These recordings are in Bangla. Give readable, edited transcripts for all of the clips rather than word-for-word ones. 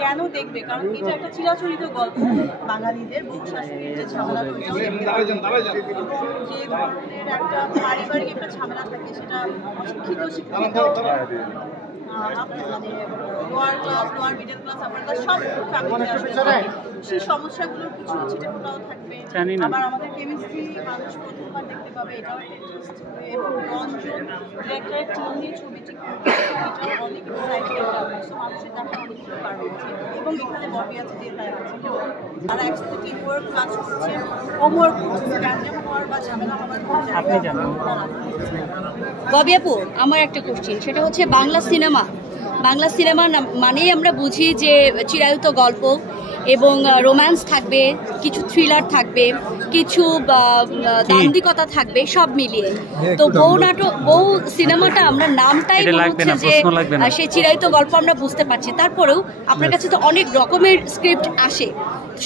কেন দেখবে? কারণ এটা একটা চিরাচরিত গল্প বাঙালিদের, বউ শাশুড়ির যে ঝামেলা, যে ধরনের একটা পারিবারিক একটা ঝামেলা থাকে, সেটা অশিক্ষিত শিক্ষিত মানে lower class, lower middle class, আবার সব ফ্যামিলিতে আসলে থাকে। সেই সমস্যাগুলোর কিছু ছিটেফোঁটাও থাকবে। আবার আমাদের কেমিস্ট্রি মানুষ প্রথমবার দেখতে পাবে, এটাও ইন্টারেস্ট হবে। এবং রঞ্জন ডিরেক্টরের টিম নিয়ে ছবিটি করবে, এটাও অনেক এক্সাইটেড হবে। সো মানুষের দেখা অনেকগুলো কারণ আছে। এবং এখানে ববি আছে, যে তাই আছে, তারা একসাথে টিম ওয়ার্ক কাজ করছে, হোমওয়ার্ক করছে, গ্যাঞ্জাম হওয়ার বা ঝামেলা হওয়ার কোনো জায়গা। ববি আপু, আমার একটা কোশ্চেন, সেটা হচ্ছে বাংলা সিনেমা মানেই আমরা বুঝি যে চিরায়ত গল্প এবং রোম্যান্স থাকবে, কিছু থ্রিলার থাকবে, কিছু দান্দিকতা থাকবে, সব মিলিয়ে। তো বউ সিনেমাটা আমরা নামটাই হচ্ছে যে সেই চিরায়ত গল্প আমরা বুঝতে পারছি। তারপরেও আপনার কাছে তো অনেক রকমের স্ক্রিপ্ট আসে,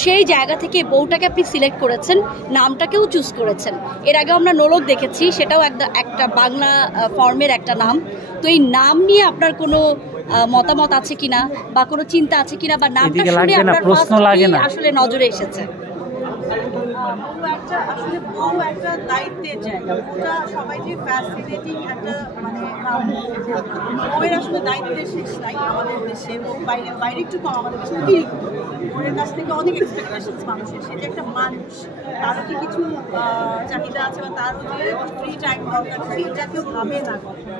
সেই জায়গা থেকে বউটাকে আপনি সিলেক্ট করেছেন, নামটাকেও চুজ করেছেন। এর আগে আমরা নোলক দেখেছি, সেটাও একটা বাংলা ফর্মের একটা নাম। তো এই নাম নিয়ে আপনার কোনো মতামত আছে কিনা, বা কোনো চিন্তা আছে কিনা, বা নামটা শুনে আপনার আসলে নজরে এসেছে? বউ একটা দায়িত্বের জায়গা। ওটা সবাই যে ফ্যাসিনেটিং একটা মানে বউয়ের আসলে দায়িত্বের শেষ নাই আমাদের দেশে। বাইরে একটু কম, আমাদের দেশে অতিরিক্ত। বউয়ের কাছ থেকে অনেক এক্সপেকটেশনস মানুষের। সে যে একটা মানুষ, তারও কি কিছু চাহিদা আছে, বা তারও যে ফ্রি টাইম দরকার, সেইটা কেউ ভাবে না কখনো।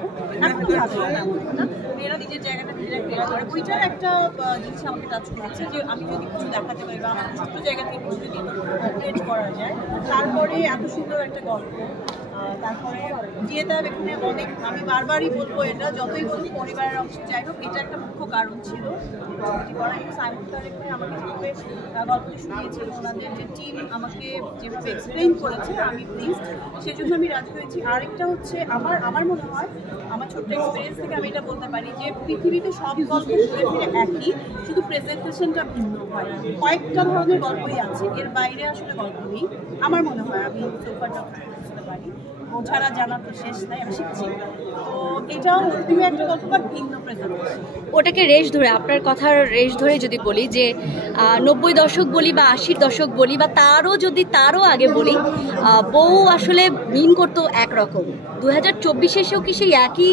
এরা নিজের জায়গাটা নিজেরা ক্লিয়ার করে। ওইটার একটা জিনিস আমাকে টাচ করেছে, যে আমি যদি কিছু দেখাতে পারি, বা আমার ছোট্ট জায়গা থেকে কিছু যদি অপারেট করা যায়, তারপরে এত সুন্দর একটা গল্প। তারপরে দিয়ে দেওয়ার এখানে অনেক, আমি বারবারই বলবো, এটা যতই বলবো পরিবারের অংশ, যাই হোক, এটা একটা মুখ্য কারণ ছিল ছবিটি করা। এবং সাইমন স্যার এখানে আমাকে যেভাবে গল্পটি শুনিয়েছিল, ওনাদের যে টিম আমাকে যেভাবে এক্সপ্লেইন করেছে, আমি প্লিজড, সেজন্য আমি রাজি হয়েছি। আরেকটা হচ্ছে, আমার মনে হয়, আমার ছোট্ট এক্সপিরিয়েন্স থেকে আমি এটা বলতে পারি যে পৃথিবীতে সব গল্প ঘুরে ফিরে একই, শুধু প্রেজেন্টেশনটা ভিন্ন হয়। কয়েকটা ধরনের গল্পই আছে, এর বাইরে আসলে গল্প নেই আমার মনে হয়। আমি সোফাটা বুঝতে পারি, বোঝারা জানার তো শেষ নাই, আমি শিখছি। তো এটাও অন্য একটা গল্প, বাট ভিন্ন প্রেজেন্টেশন। ওটাকে রেশ ধরে, আপনার কথার রেশ ধরে যদি বলি, যে 90 দশক বলি বা 80 দশক বলি, বা তারও আগে বলি, বউ আসলে মিন করতো একরকম। 2024 এসেও কি সেই একই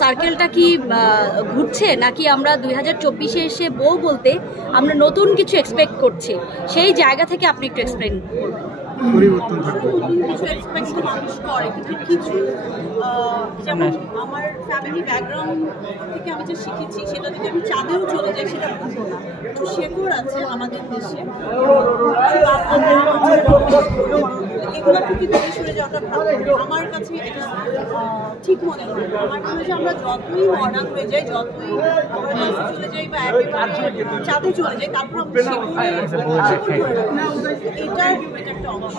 সার্কেলটা কি ঘুরছে, নাকি আমরা 2024 এসে বউ বলতে আমরা নতুন কিছু এক্সপেক্ট করছি? সেই জায়গা থেকে আপনি একটু এক্সপ্লেইন করবেন। কিছু এক্সপেকশন মানুষ করে, কিন্তু কিছু যেমন আমার ফ্যামিলি ব্যাকগ্রাউন্ড থেকে আমি যে শিখেছি, সেটা যদি আমি চাঁদেও চলে যাই, সেটা বুঝবো না। একটু শেকড় আছে আমাদের দেশে, এগুলো থেকে দূরে সরে যাওয়াটা ভালো। আমার কাছে এটা ঠিক মনে হয়। আমার মনে হয় যে আমরা যতই মডার্ন হয়ে যাই, যতই আমরা দেশে চলে যাই, বা একেবারে চাঁদে চলে যাই, তারপর আমরা শেকড় ধরে রাখি। এটা একটা অংশ।